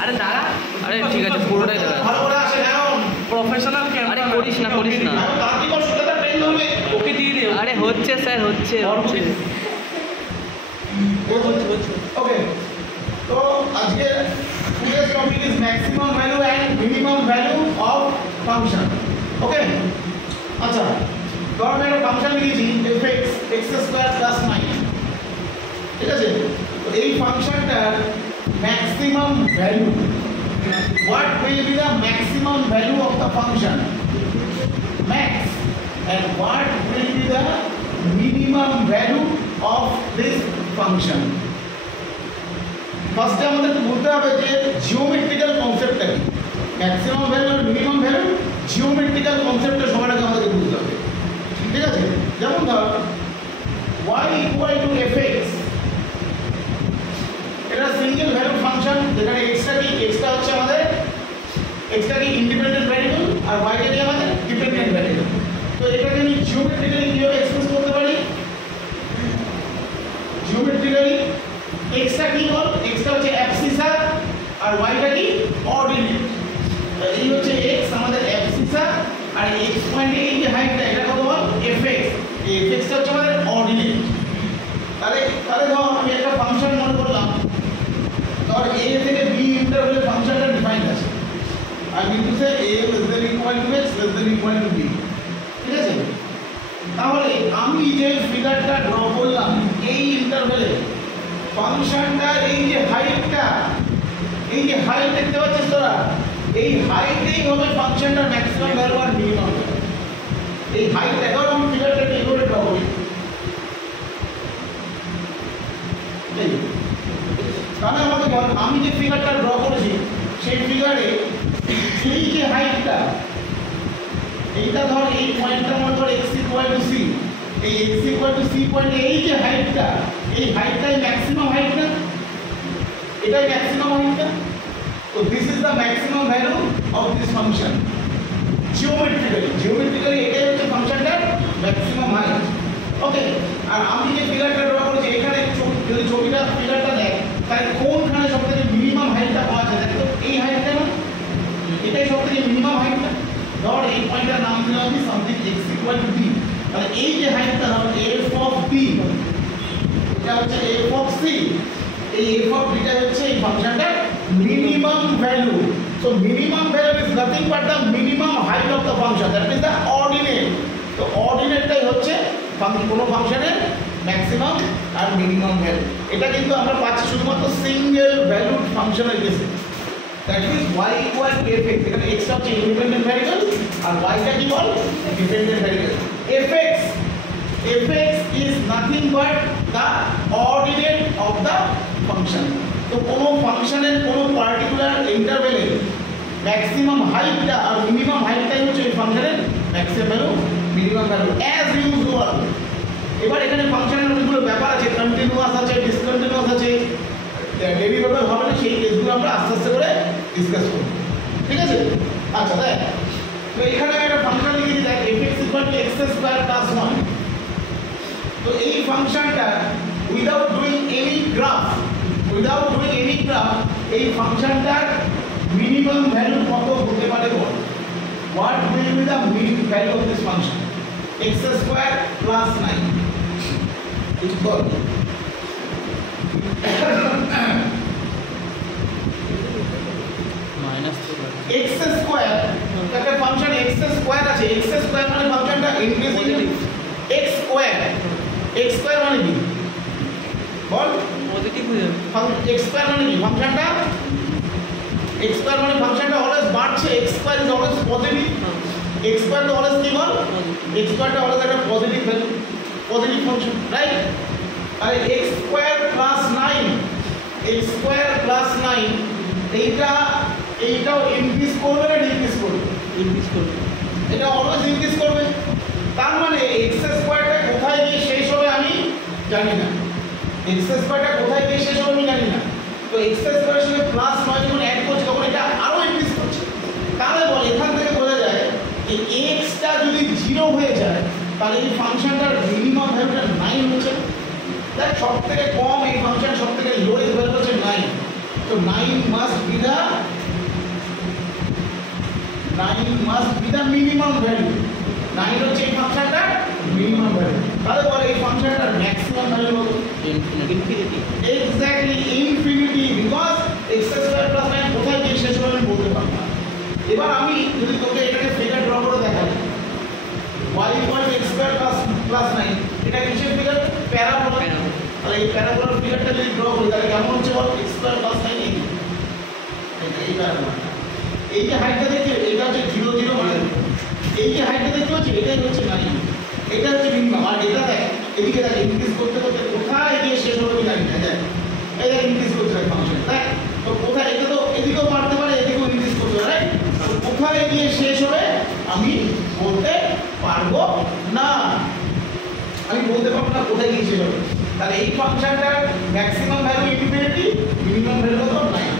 আরে দাঁড়া, আরে ঠিক আছে পুরোটাই দাঁড়া, প্রফেশনাল আরে করিস না ওকে দিয়ে দে। আরে হচ্ছে স্যার, হচ্ছে ওকে। তো আজকে today's topic is maximum value and minimum value of function. ওকে, আচ্ছা ধরো আমি একটা ফাংশন লিখেছি fx x² + 9, ঠিক আছে? তো এই ফাংশনটার maximum value, what will be the maximum value of the function max, and what will be the minimum value of this function? ফার্স্টে আমাদের বলতে হবে যে জিওমেট্রিক্যাল কনসেপ্টটা কি, ম্যাক্সিমাম ভ্যালু আর মিনিমাম ভ্যালু জিওমেট্রিক্যাল কনসেপ্টটা সবার আগে আমাদেরকে বুঝতে হবে, ঠিক আছে? যেমন ধর y = fx, এটা সিঙ্গেল ভ্যালু ফাংশন যেখানে xটা হচ্ছে আমাদের ইন্ডিপেন্ডেন্ট ভ্যারিয়েবল আর yটা কি আমাদের ডিপেন্ডেন্ট ভ্যারিয়েবল। তো এটাকে আমি জিওমেট্রিক্যালি কিভাবে এক্সপ্রেস করতে পারি? জিওমেট্রিক্যালি xটা কি বল, xটা হচ্ছে অ্যাবসিসা আর yটা কি অর্ডিনেট। এই হচ্ছে x আমাদের অ্যাবসিসা আর x পয়েন্টে এই যে হাইটটা এটা কত বল fx, এই fxটা হচ্ছে আমাদের অর্ডিনেট। তাহলে ধর আমি একটা ফাংশন মনে করলাম, ধর a থেকে b ইন্টারভ্যালে ফাংশনটা ডিফাইন্ড আছে, আর কিন্তু সে a > x > b, ঠিক আছে? তাহলে আমি যে ফিগারটা ড্র করলাম এই ইন্টারভ্যালে ফাংশনটা এই যে হাইট দেখতে পাচ্ছিস তোরা, এই হাইটেই হবে ফাংশনটার ম্যাক্সিমাম ভ্যালু আর মিনিমাম ভ্যালু। এই হাইট দেখাও আমি ফিগারটাকে এইভাবে ড্র করি, তাহলে আমাকে বল আমি যে ফিগারটা ড্র করেছি সেই ফিগারে এই যে হাইটটা, এইটা ধর এই পয়েন্টটা মনে ধর x = c, এই x = c পয়েন্টে এই যে হাইটটা, এই হাইটটাই ম্যাক্সিমাম হাইট না, এটাই ম্যাক্সিমাম হাইট না? তো this is the maximum value of this function geometrically এটাই হচ্ছে ফাংশনটার ম্যাক্সিমাম হাইট। ওকে, আর আমি যে ফিগারটা ড্র করেছি এখানে যদি ফিগারটা দেখ তাহলে কোনখানে সবথেকে মিনিমাম হাইটটা পাওয়া যায়? দেখো এই হাইটটা না, এটাই সবথেকে মিনিমাম হাইট না? ধর এই পয়েন্টটার নাম দিলাম আমি সামথিং x = b, তাহলে এই যে হাইটটা হবে f of b, এটা হচ্ছে f of c, এই f of b টা হচ্ছে এই ফাংশনটার minimum value. So minimum value is nothing but the minimum height of the function, that is the ordinate. তো অর্ডিনেটটাই হচ্ছে কোনো ফাংশনের ম্যাক্সিমাম আর মিনিমাম ভ্যালু। এটা কিন্তু আমরা পাচ্ছি শুধুমাত্র সিঙ্গেল ভ্যালুড ফাংশনের কেসে, দ্যাট ইজ y = fx, এখানে x টা হচ্ছে ইন্ডিপেন্ডেন্ট ভ্যারিয়েবল আর y টা কি বল dependent variable. fx is nothing but the ordinate of the function. তো কোনো ফাংশনের কোনো পার্টিকুলার ইন্টারভ্যালে ম্যাক্সিমাম হাইটটা আর মিনিমাম হাইটটাই হচ্ছে এই ফাংশনের maximum value minimum value as usual. এবার এখানে ফাংশনের অনেকগুলো ব্যাপার আছে, কন্টিনিউয়াস আছে, ডিসকন্টিনিউয়াস আছে, ডেরিভেবল হবে না, সেই কেসগুলো আমরা আস্তে আস্তে করে ডিসকাস করব, ঠিক আছে? আচ্ছা দেখ, তো এখানে আমি একটা ফাংশন লিখেছি দেখ fx = x² + 1। তো এই ফাংশনটা উইদাউট ডুইং এনি গ্রাফ এই ফাংশনটার মিনিমাম ভ্যালু কত হতে পারে বল? What will be the minimum value of this function x² + 9? Equal x², একটা ফাংশন x² আছে, x² মানে ফাংশনটা ইনক্রিজিং x² মানে কি বল? পজিটিভ হয়ে যাবে। x² মানে কি ফাংশনটা? x² মানে ফাংশনটা অলওয়েজ বাড়ছে, x² is always positive. x² তো অলওয়েজ কি বল? x² টা অলওয়েজ একটা positive value, positive function, right? আর x² + 9 এইটাও ইনক্রিজ করবে না ডিক্রিজ করবে? ইনক্রিজ করবে, এটা অলওয়েজ ইনক্রিজ করবে। তার মানে x² টা কোথায় গিয়ে শেষ হবে আমি জানি না, x² টা কোথায় গিয়ে শেষ হবে আমি জানি না। তো x² এর সঙ্গে +9 যখন অ্যাড করছি তখন এটা আরো ইনক্রিজ করছে। তাহলে বল এখান থেকে বোঝা যায় যে x টা যদি 0 হয়ে যায় তাহলে এই ফাংশনটার মিনিমাম ভ্যালুটা 9 হচ্ছে। দেখ সবথেকে কম এই ফাংশন সবথেকে লোয়েস্ট ভ্যালু হচ্ছে 9, তো 9 must be the minimum value. 9 হচ্ছে এই ফাংশনটার মিনিমাম ভ্যালু। তাহলে বলে এই ফাংশনটার ম্যাক্সিমাম ভ্যালু হলো infinity. Exactly infinity, because x square plus 9 কোথায় গিয়ে শেষ হবে আমি বলতে পারবো না। এবার আমি যদি তোকে এটাকে ফিগার ড্র করে দেখাই, y x স্কয়ার প্লাস 9, এটা কিসের ফিগার? প্যারাবোলা। তাহলে এই প্যারাবোলার ফিগারটা যদি ড্র করি তাহলে কেমন হচ্ছে বল? x স্কয়ার প্লাস 9 এই প্যারাবোলা। এই যে হাইটটা দেখছো এটা হচ্ছে 0 0 মানে এই যে হাইটটা দেখতে পাচ্ছি এটাই হচ্ছে 9, এটা হচ্ছে মিনিমাম। আর এটা দেখ এদিকে দেখ ইনক্রিজ করতে করতে কোথায় গিয়ে শেষ হবে আমি জানি না। দেখ এই দেখ ইনক্রিজ করতে থাকে ফাংশন, দেখ তো কোথায়, এটা তো এদিকেও বাড়তে পারে এদিকেও ইনক্রিজ করতে পারে, রাইট? তো কোথায় গিয়ে শেষ হবে আমি বলতে পারবো না, আমি বলতে পারবো না কোথায় গিয়ে শেষ হবে। তাহলে এই ফাংশনটার maximum value infinity, minimum value কত? 9।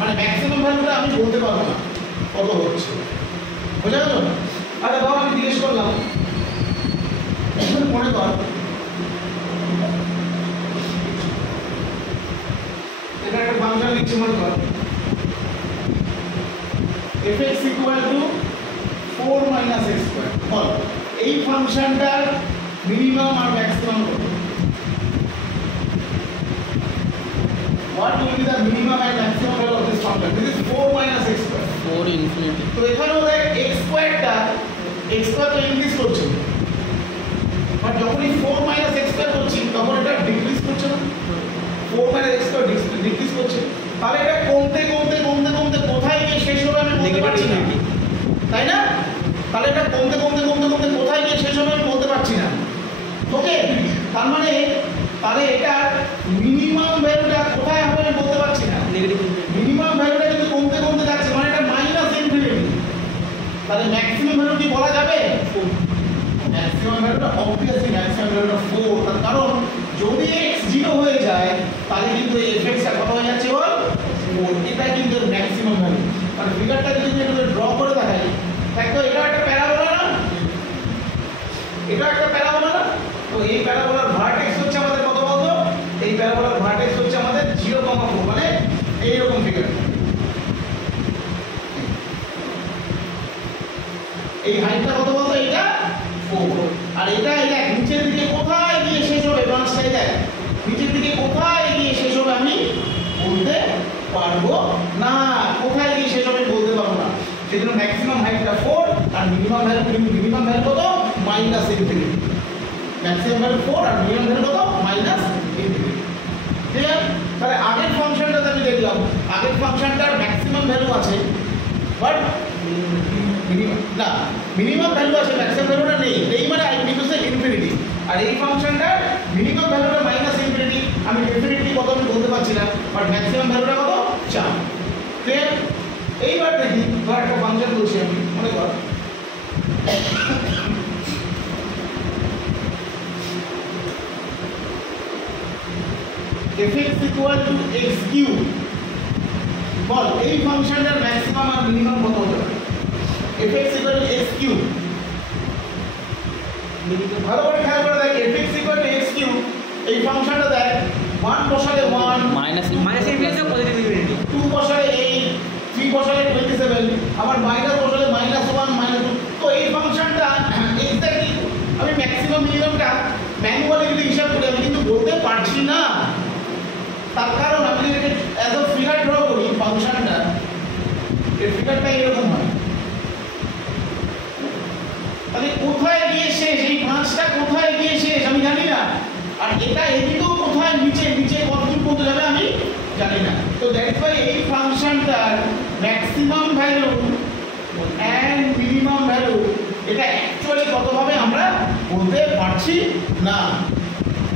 মানে ম্যাক্সিমাম ভ্যালুটা আমি বলতে পারবো না কত হচ্ছে, বোঝা গেল? আচ্ছা ধর আমি জিজ্ঞেস করলাম, মনে কর এটা একটা ফাংশন লিখছি, মনে কর fx equal to 4 minus x square। বল এই ফাংশনটার মিনিমাম আর ম্যাক্সিমাম কত? What will be the minimum and maximum value of this function? This is 4 minus x square। 4 infinity. তো এখানেও দেখ x স্কয়ারটা তো ইনক্রিজ করছে, বাট যখনই 4 minus x square করছি তখন এটা ডিক্রিজ করছে না? 4 minus x square ডিক্রিজ করছে। তাহলে এটা কমতে কমতে কমতে কমতে কোথায় গিয়ে শেষ হবে আমি বলতে পারছি না, তাই না? তাহলে এটা কমতে কমতে কমতে কমতে কোথায় গিয়ে শেষ হবে আমি বলতে পারছি না। ওকে, তার মানে তাহলে এটা মিনিমাম ভ্যালুটা কোথায় হবে আমি বলতে পারছি না। মিনিমাম ভ্যালুটা কিন্তু কমতে কমতে যাচ্ছে, মানে এটা মাইনাস ইনফিনিটি। তাহলে ম্যাক্সিমাম ভ্যালু কি বলা যাবে? ম্যাক্সিমাম ভ্যালুটা অবভিয়াসলি ম্যাক্সিমাম ভ্যালুটা 4, তার কারণ যদি x 0 হয়ে যায় তাহলে কিন্তু এই fx টা কত হয়ে যাচ্ছে বল? 4। এটা কিন্তু ম্যাক্সিমাম ভ্যালু। মানে ফিগারটা যদি আমি ড্র করে দেখাই, দেখো এটা একটা প্যারাবোলা না, এটা একটা প্যারাবোলা না। তো এই প্যারাবোলার ভার্টেক্স হচ্ছে আমাদের কত বলতো? এই প্যারাবোলার ভার্টেক্স হচ্ছে আমাদের 0,4, মানে এইরকম ফিগার। এই হাইটটা কত বলতো? এটা 4। আর এটা নিচের দিকে কোথায় গিয়ে শেষ হবে? ব্রাঞ্চটাই দেখ নিচের দিকে কোথায় গিয়ে শেষ হবে আমি বলতে পারবো না, কোথায় গিয়ে শেষ হবে বলতে পারবো না। সেজন্য ম্যাক্সিমাম হাইটটা 4 আর মিনিমাম ভ্যালু কত? Minus infinity. ম্যাক্সিমাম ভ্যালু 4 আর মিনিমাম ভ্যালু কত? Minus infinity. ক্লিয়ার? তাহলে আগের ফাংশনটাতে আমি দেখলাম আগের ফাংশনটার ম্যাক্সিমাম ভ্যালু আছে, বাট মিনিমাম ভ্যালু আছে, ম্যাক্সিমাম ভ্যালুটা নেই মানে বিকজ ইনফিনিটি। আর এই ফাংশনটার মিনিমাম ভ্যালুটা মাইনাস ইনফিনিটি, আমি ডেফিনেটলি কত আমি বলতে পারছি না, বাট ম্যাক্সিমাম ভ্যালুটা কত? 4। ক্লিয়ার? এইবার দেখি ধর একটা ফাংশন বলছি আমি, মনে কর fx equal to x cube। বল এই ফাংশনটার ম্যাক্সিমাম আর মিনিমাম কত হতে পারে? fx equal to x cube। ভালো করে খেয়াল করে দেখ, fx equal to x cube এই ফাংশনটা দেখ 1 বসালে 1 মাইনাস ইনফিনিটি পজিটিভ ইনফিনিটি, 2 বসালে 8, 3 বসালে 27, আবার মাইনাস বসালে -1 -2। তো এই ফাংশনটা এক্স্যাক্টলি আমি ম্যাক্সিমাম মিনিমামটা ম্যানুয়ালি যদি হিসাব করি আমি কিন্তু বলতে পারছি না। তার কারণ আমি যদি অ্যাজ আ ফিগার ড্র করি ফাংশনটা, এই ফিগারটা এরকম হয়। তাহলে কোথায় গিয়ে শেষ, এই ব্রাঞ্চটা কোথায় গিয়ে শেষ আমি জানি না, আর এটা এদিকেও কোথায় নিচে কতদূর পর্যন্ত যাবে আমি জানি না। তো দ্যাটস ওয়াই এই ফাংশনটার maximum value and minimum value এটা অ্যাকচুয়ালি কতভাবে আমরা বলতে পারছি না,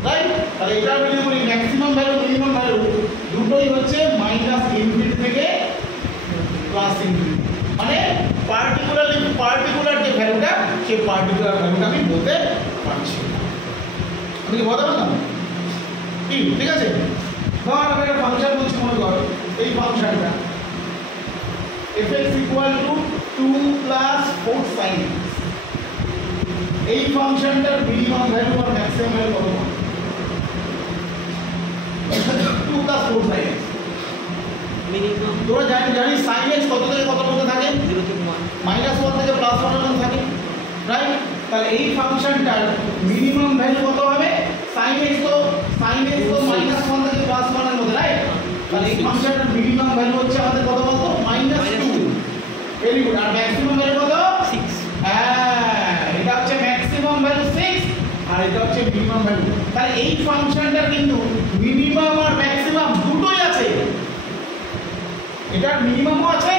রাইট? তাহলে এটা আমি যদি বলি ম্যাক্সিমাম ভ্যালু মিনিমাম ভ্যালু দুটোই হচ্ছে মাইনাস ইনফিনিটি থেকে প্লাস ইনফিনিটি, মানে পার্টিকুলার যে ভ্যালুটা সেই পার্টিকুলার ভ্যালুটা আমি বলতে পারছি। আমি কি বলতে পারলাম কি? ঠিক আছে, ধর আমি একটা ফাংশন বলছি, মনে কর এই ফাংশনটা fx equal to 2 plus 4 sin x। এই ফাংশনটার মিনিমাম ভ্যালু আর ম্যাক্সিমাম ভ্যালু কত? 2 plus 4 sin x। মিনিমাম তোরা জানিস sin x কত থেকে কত মধ্যে থাকে? 0 থেকে 1 -1 থেকে +1 এর মধ্যে থাকে, রাইট? তাহলে এই ফাংশনটার মিনিমাম ভ্যালু কত হবে? sin x তো -1 থেকে +1 এর মধ্যে, রাইট? তাহলে এই ফাংশনটার মিনিমাম ভ্যালু হচ্ছে আমাদের কত বলতো? -2। Very good. আর ম্যাক্সিমাম ভ্যালু কত? 6। হ্যাঁ, এটা হচ্ছে ম্যাক্সিমাম ভ্যালু 6 আর এটা হচ্ছে মিনিমাম ভ্যালু। তাহলে এই ফাংশনটার কিন্তু মিনিমাম আর ম্যাক্সিমাম দুটোই আছে। এটার মিনিমামও আছে,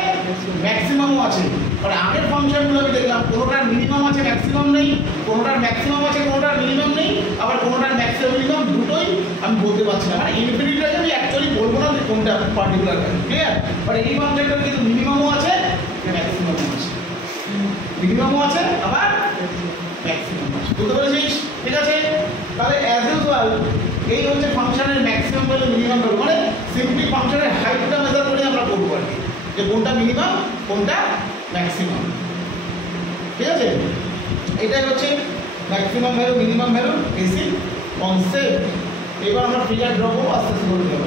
ম্যাক্সিমামও আছে। আর আগের ফাংশনগুলো আমি দেখলাম কোনোটার মিনিমাম আছে, ম্যাক্সিমাম নেই, কোনোটার ম্যাক্সিমাম আছে, কোনোটার মিনিমাম নেই, আবার কোনোটার ম্যাক্সিমাম মিনিমাম দুটোই আমি বলতে পারছি না। মানে ইনফিনিটিটাকে আমি অ্যাকচুয়ালি বলবো না কোনটা পার্টিকুলার ভ্যালু, ক্লিয়ার? বাট এই ফাংশনটার কিন্তু মিনিমামও আছে, ম্যাক্সিমামও আছে, মিনিমামও আছে আবার ম্যাক্সিমাম আছে। বুঝতে পেরেছিস? ঠিক আছে। তাহলে অ্যাজ ইউজুয়াল এই হচ্ছে ফাংশনের ম্যাক্সিমাম ভ্যালু, মিনিমাম ভ্যালু, মানে সিম্পলি ফাংশনের হাইটটা মেজার করে আমরা করবো আর কি, যে কোনটা মিনিমাম কোনটা ম্যাক্সিমাম। ঠিক আছে, এটাই হচ্ছে maximum value, minimum value, basic concept. এবার আমরা ফিগার ড্র করবো, আস্তে আস্তে করে দেবো।